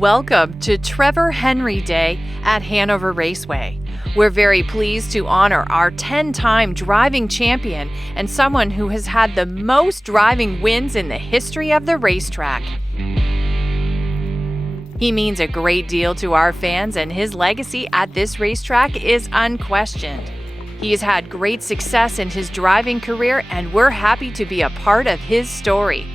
Welcome to Trevor Henry Day at Hanover Raceway. We're very pleased to honor our 10-time driving champion and someone who has had the most driving wins in the history of the racetrack. He means a great deal to our fans, and his legacy at this racetrack is unquestioned. He has had great success in his driving career, and we're happy to be a part of his story.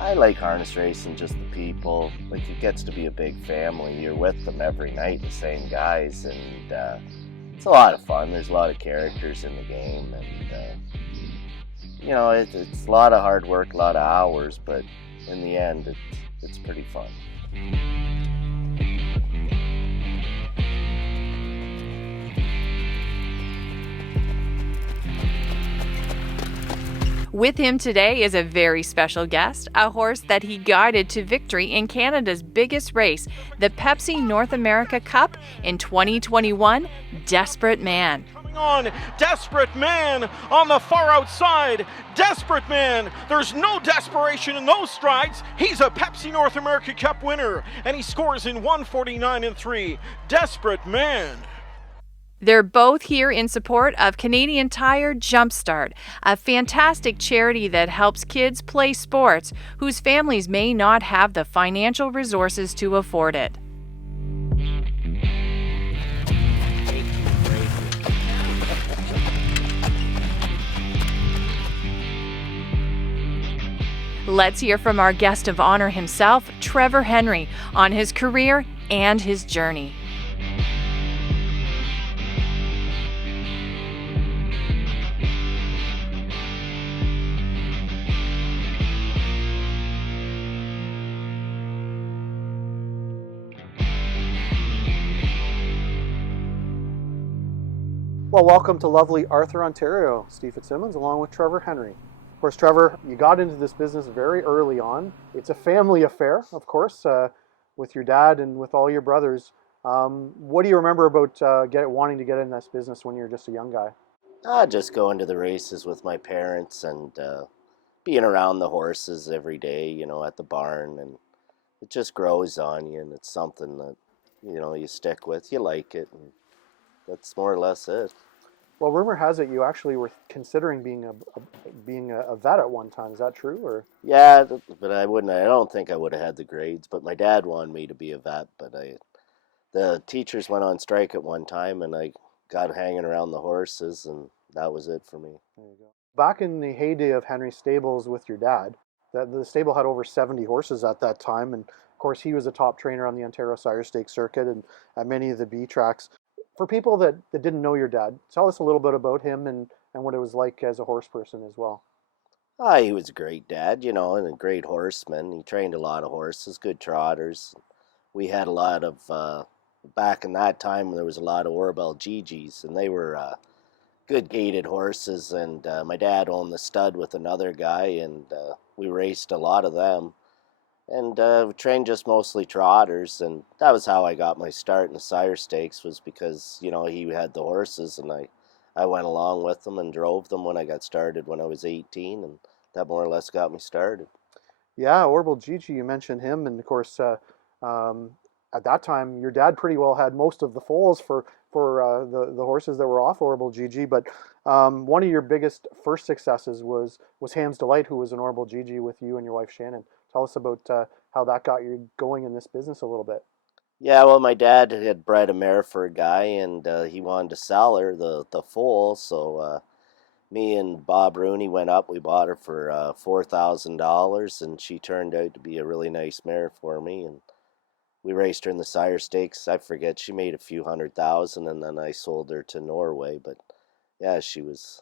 I like harness racing, just the people. Like, it gets to be a big family. You're with them every night, the same guys, and it's a lot of fun. There's a lot of characters in the game, and it's a lot of hard work, a lot of hours, but in the end, it's pretty fun. With him today is a very special guest, a horse that he guided to victory in Canada's biggest race, the Pepsi North America Cup in 2021, Desperate Man. Coming on, Desperate Man on the far outside. Desperate Man, there's no desperation in those strides. He's a Pepsi North America Cup winner, and he scores in 1:49.3. Desperate Man. They're both here in support of Canadian Tire Jumpstart, a fantastic charity that helps kids play sports whose families may not have the financial resources to afford it. Let's hear from our guest of honor himself, Trevor Henry, on his career and his journey. Well, welcome to lovely Arthur, Ontario. Steve Fitzsimmons along with Trevor Henry. Of course, Trevor, you got into this business very early on. It's a family affair, of course, with your dad and with all your brothers. What do you remember about wanting to get in this business when you were just a young guy? Just going to the races with my parents and being around the horses every day, at the barn, and it just grows on you, and it's something that, you stick with, you like it, and that's more or less it. Well, rumor has it you actually were considering being a vet at one time. Is that true, or? Yeah, but I don't think I would have had the grades. But my dad wanted me to be a vet. But the teachers went on strike at one time, and I got hanging around the horses, and that was it for me. There you go. Back in the heyday of Henry Stables with your dad, the stable had over 70 horses at that time, and of course he was a top trainer on the Ontario Sire Stakes circuit and at many of the B tracks. For people that didn't know your dad, tell us a little bit about him and what it was like as a horse person as well. He was a great dad, and a great horseman. He trained a lot of horses, good trotters. We had a lot of, back in that time, there was a lot of Orbel GGs, and they were good gaited horses. And my dad owned the stud with another guy, and we raced a lot of them. And we trained just mostly trotters, and that was how I got my start in the Sire Stakes, was because, he had the horses, and I went along with them and drove them when I got started when I was 18, and that more or less got me started. Yeah, Orbel Gigi, you mentioned him, and of course, at that time, your dad pretty well had most of the foals for the horses that were off Orbel Gigi, but one of your biggest first successes was Ham's Delight, who was an Orbel Gigi with you and your wife Shannon. Tell us about how that got you going in this business a little bit. Yeah, well, my dad had bred a mare for a guy, and he wanted to sell her the foal, so me and Bob Rooney went up. We bought her for $4,000, and she turned out to be a really nice mare for me, and we raced her in the Sire Stakes. I forget, she made a few $100,000, and then I sold her to Norway, but yeah, she was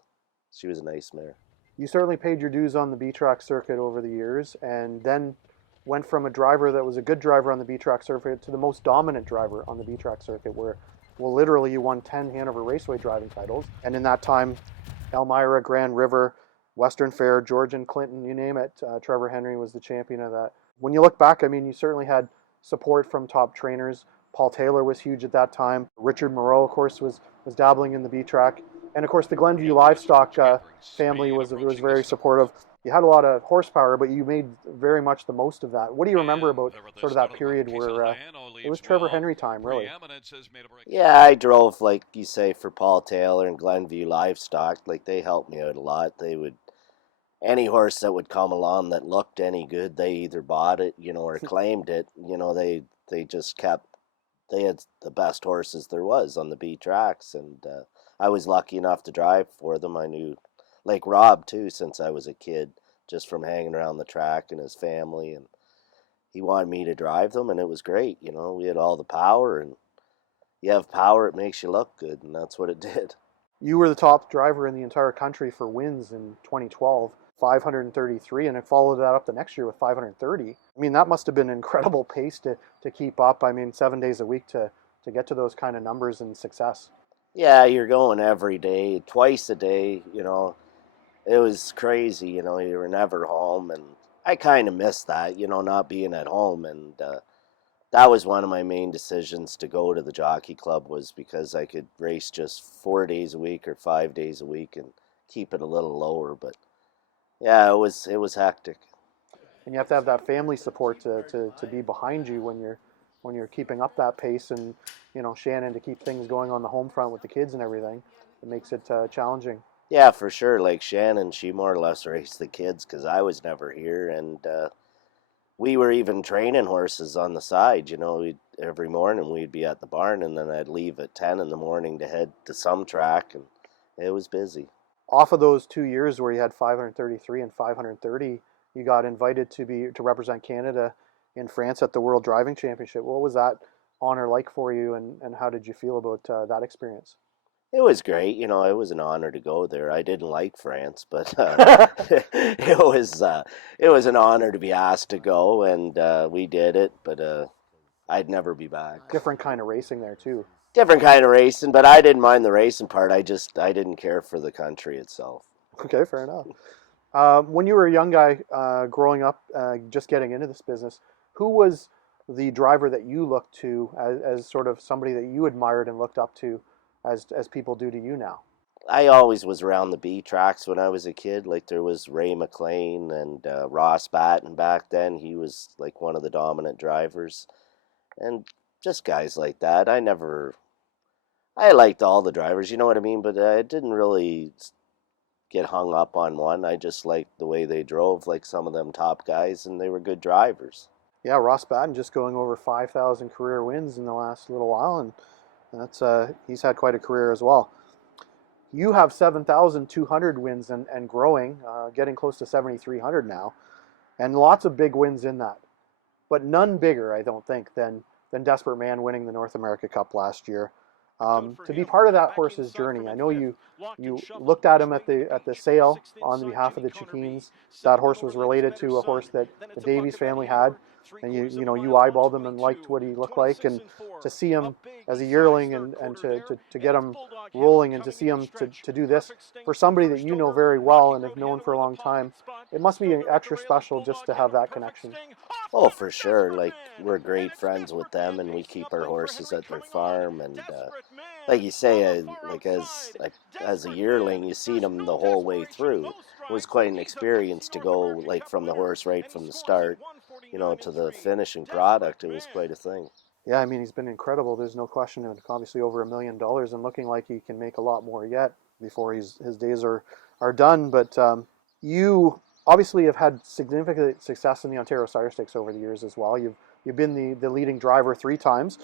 a nice mare. You certainly paid your dues on the B-Track circuit over the years, and then went from a driver that was a good driver on the B-Track circuit to the most dominant driver on the B-Track circuit, where, well, literally you won 10 Hanover Raceway driving titles. And in that time, Elmira, Grand River, Western Fair, Georgian, Clinton, you name it. Trevor Henry was the champion of that. When you look back, I mean, you certainly had support from top trainers. Paul Taylor was huge at that time. Richard Moreau, of course, was dabbling in the B track. And of course, the Glenview Livestock family was very supportive. You had a lot of horsepower, but you made very much the most of that. What do you remember about sort of that period where it was Trevor Henry time, really? Yeah, I drove, like you say, for Paul Taylor and Glenview Livestock. Like, they helped me out a lot. They would, any horse that would come along that looked any good, they either bought it, or claimed it. They just kept, they had the best horses there was on the B tracks, and I was lucky enough to drive for them. I knew, like Rob too, since I was a kid, just from hanging around the track and his family, and he wanted me to drive them, and it was great. We had all the power, and you have power, it makes you look good, and that's what it did. You were the top driver in the entire country for wins in 2012, 533, and it followed that up the next year with 530. I mean, that must have been an incredible pace to keep up. I mean, 7 days a week to get to those kind of numbers and success. Yeah, you're going every day, twice a day, It was crazy, you were never home, and I kind of missed that, not being at home, and that was one of my main decisions to go to the jockey club, was because I could race just 4 days a week or 5 days a week and keep it a little lower. But yeah, it was hectic. And you have to have that family support to be behind you when you're keeping up that pace, and Shannon to keep things going on the home front with the kids and everything. It makes it challenging. Yeah, for sure. Like Shannon, she more or less raced the kids because I was never here, and we were even training horses on the side. Every morning we'd be at the barn, and then I'd leave at 10 in the morning to head to some track, and it was busy. Off of those 2 years where you had 533 and 530, you got invited to represent Canada in France at the World Driving Championship. What was that honor like for you, and how did you feel about that experience? It was great. It was an honor to go there. I didn't like France, but it was an honor to be asked to go, and we did it, but I'd never be back. Different kind of racing there too. Different kind of racing, but I didn't mind the racing part. I didn't care for the country itself. Okay, fair enough. When you were a young guy growing up, just getting into this business, who was the driver that you looked to as sort of somebody that you admired and looked up to, as people do to you now? I always was around the B tracks when I was a kid. Like, there was Ray McLean and Ross Batten back then. He was like one of the dominant drivers, and just guys like that. I liked all the drivers, you know what I mean? But I didn't really get hung up on one. I just liked the way they drove, like some of them top guys, and they were good drivers. Yeah, Ross Batten just going over 5,000 career wins in the last little while, and that's he's had quite a career as well. You have 7,200 wins and growing, getting close to 7,300 now, and lots of big wins in that. But none bigger, I don't think, than Desperate Man winning the North America Cup last year. To be part of that horse's journey, I know you looked at him at the sale on behalf of the Chiquines. That horse was related to a horse that the Davies family had, and you eyeballed him and liked what he looked like, and to see him as a yearling and to get him rolling, and to see him to do this for somebody that you know very well and have known for a long time, it must be extra special just to have that connection. Oh, for sure. Like, we're great friends with them, and we keep our horses at their farm, and like you say, like as a yearling, you see them the whole way through. It was quite an experience to go, like, from the horse right from the start, to the finishing product. It was quite a thing. Yeah, I mean, he's been incredible. There's no question. And obviously over $1 million, and looking like he can make a lot more yet before his days are done. But you obviously have had significant success in the Ontario Sire Stakes over the years as well. You've been the leading driver 3 times.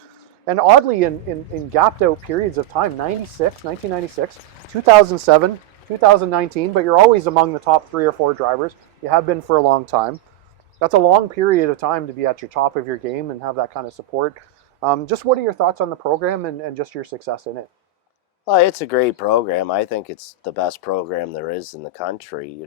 And oddly, in gapped out periods of time, 1996, 2007, 2019, but you're always among the top 3 or 4 drivers. You have been for a long time. That's a long period of time to be at your top of your game and have that kind of support. Just what are your thoughts on the program and just your success in it? Well, it's a great program. I think it's the best program there is in the country.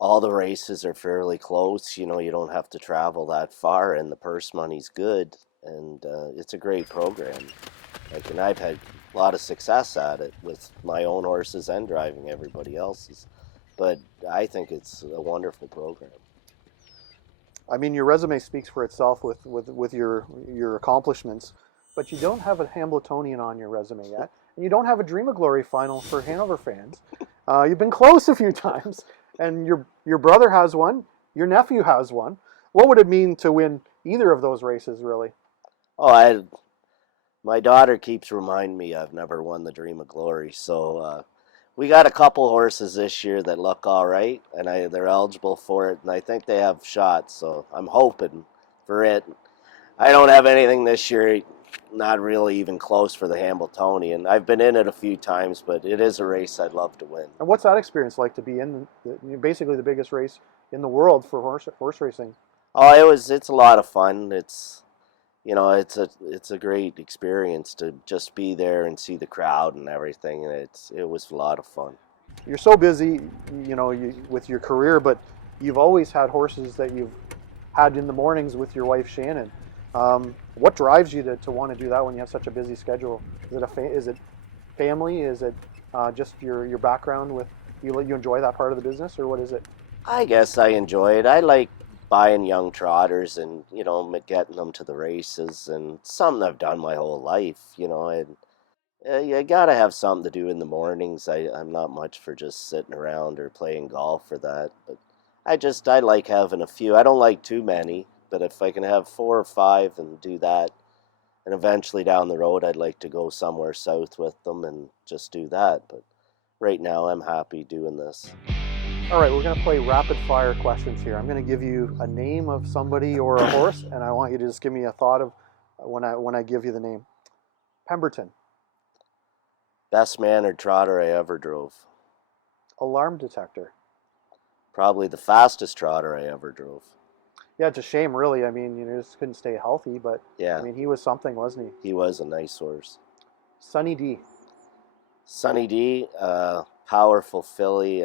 All the races are fairly close. You don't have to travel that far, and the purse money's good. And it's a great program. And I've had a lot of success at it with my own horses and driving everybody else's. but I think it's a wonderful program. I mean, your resume speaks for itself with your accomplishments, but you don't have a Hambletonian on your resume yet, and you don't have a Dream of Glory final for Hanover fans. You've been close a few times, and your brother has one, your nephew has one. What would it mean to win either of those races, really? Oh, my daughter keeps reminding me I've never won the Dream of Glory, so we got a couple horses this year that look all right, and they're eligible for it, and I think they have shots, so I'm hoping for it. I don't have anything this year, not really even close for the Hambletonian. I've been in it a few times, but it is a race I'd love to win. And what's that experience like to be in basically the biggest race in the world for horse racing? Oh, it's a lot of fun. It's a great experience to just be there and see the crowd and everything. And it was a lot of fun. You're so busy, with your career, but you've always had horses that you've had in the mornings with your wife Shannon. What drives you to want to do that when you have such a busy schedule? Is it family? Is it just your background with you enjoy that part of the business, or what is it? I guess I enjoy it. I like buying young trotters and getting them to the races, and something I've done my whole life. And you gotta have something to do in the mornings. I'm not much for just sitting around or playing golf or that, but I like having a few. I don't like too many, but if I can have 4 or 5 and do that, and eventually down the road I'd like to go somewhere south with them and just do that. But right now I'm happy doing this. All right, we're going to play rapid fire questions here. I'm going to give you a name of somebody or a horse, and I want you to just give me a thought of when I give you the name. Pemberton. Best mannered trotter I ever drove. Alarm detector. Probably the fastest trotter I ever drove. Yeah, it's a shame, really. I mean, just couldn't stay healthy, but yeah, I mean, he was something, wasn't he? He was a nice horse. Sunny D. Sunny D, powerful filly,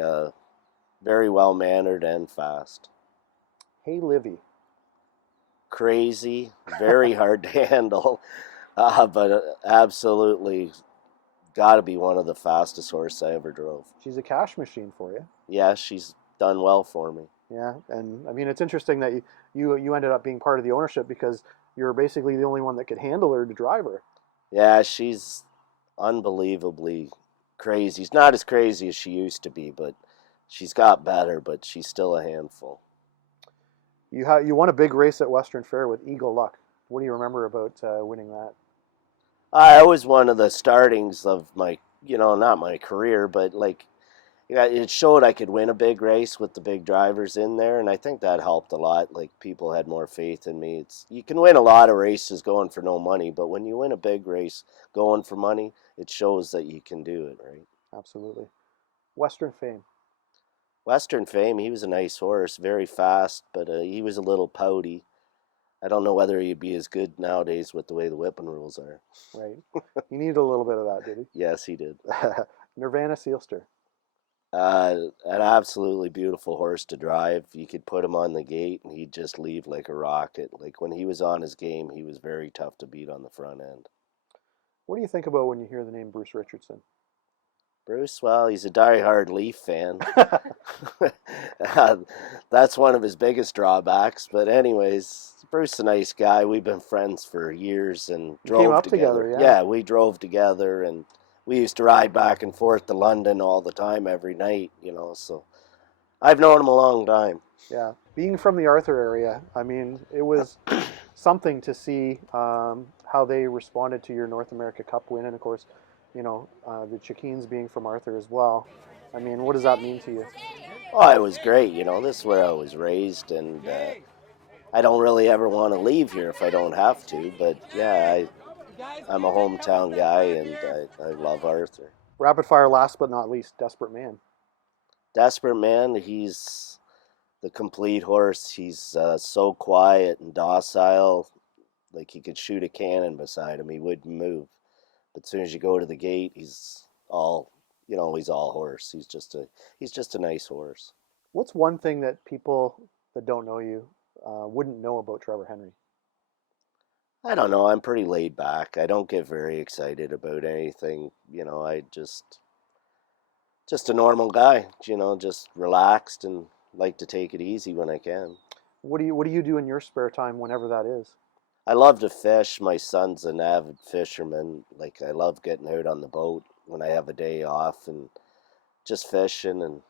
very well mannered and fast. Hey Livy. Crazy, very hard to handle, but absolutely got to be one of the fastest horses I ever drove. She's a cash machine for you. Yeah, she's done well for me. Yeah, and I mean, it's interesting that you ended up being part of the ownership because you're basically the only one that could handle her to drive her. Yeah, she's unbelievably crazy. She's not as crazy as she used to be, but she's got better, but she's still a handful. You won a big race at Western Fair with Eagle Luck. What do you remember about winning that? I was one of the startings of my, not my career, but it showed I could win a big race with the big drivers in there, and I think that helped a lot. Like, people had more faith in me. You can win a lot of races going for no money, but when you win a big race going for money, it shows that you can do it, right? Absolutely. Western Fame. Western Fame, he was a nice horse, very fast, but he was a little pouty. I don't know whether he'd be as good nowadays with the way the whipping rules are. Right. He needed a little bit of that, did he? Yes, he did. Nirvana Sealster. An absolutely beautiful horse to drive. You could put him on the gate and he'd just leave like a rocket. Like, when he was on his game, he was very tough to beat on the front end. What do you think about when you hear the name Bruce Richardson? Bruce, well, he's a die-hard Leaf fan. That's one of his biggest drawbacks. But anyways, Bruce is a nice guy. We've been friends for years and drove together. Yeah, we drove together, and we used to ride back and forth to London all the time, every night, so I've known him a long time. Yeah. Being from the Arthur area, I mean, it was something to see how they responded to your North America Cup win, and of course, the Chickeens being from Arthur as well. I mean, what does that mean to you? Oh, it was great. This is where I was raised, and I don't really ever want to leave here if I don't have to. But yeah, I'm a hometown guy, and I love Arthur. Rapid fire, last but not least, Desperate Man. Desperate Man, he's the complete horse. He's so quiet and docile, like you could shoot a cannon beside him. He wouldn't move. But as soon as you go to the gate, he's all horse. He's just a nice horse. What's one thing that people that don't know you wouldn't know about Trevor Henry? I don't know. I'm pretty laid back. I don't get very excited about anything. I just Just a normal guy, you know, just relaxed and like to take it easy when I can. What do you do in your spare time whenever that is? I love to fish. My son's an avid fisherman. Like, I love getting out on the boat when I have a day off and just fishing and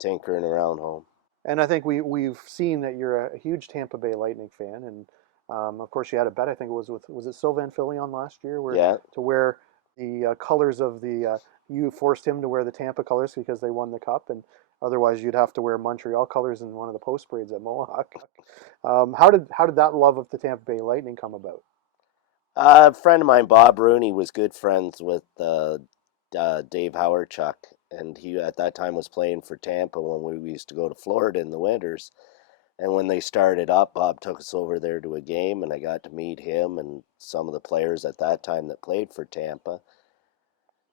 tinkering around home. And I think we've seen that you're a huge Tampa Bay Lightning fan, and of course you had a bet. I think it was with was it Sylvain Filion last year, where Yeah. to wear the colors of the you forced him to wear the Tampa colors because they won the cup, and otherwise you'd have to wear Montreal colors in one of the post parades at Mohawk. How did that love of the Tampa Bay Lightning come about? A friend of mine, Bob Rooney, was good friends with Dave Howarchuk, and he at that time was playing for Tampa when we used to go to Florida in the winters. And when they started up, Bob took us over there to a game, and I got to meet him and some of the players at that time that played for Tampa.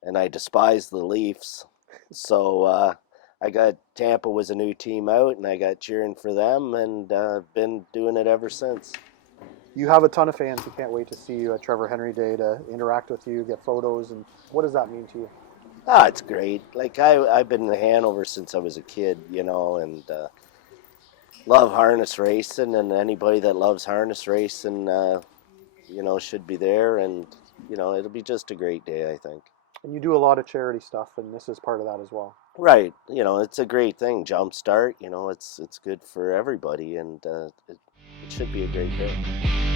And I despised the Leafs, so I got Tampa was a new team out, and I got cheering for them, and been doing it ever since. You have a ton of fans who can't wait to see you at Trevor Henry Day to interact with you, get photos, and what does that mean to you? Ah, it's great. Like, I've been in Hanover since I was a kid, you know, and love harness racing, and anybody that loves harness racing, you know, should be there, and you know, it'll be just a great day, I think. And you do a lot of charity stuff, and this is part of that as well. Right, you know, it's a great thing. Jumpstart, you know, it's good for everybody, and it should be a great day.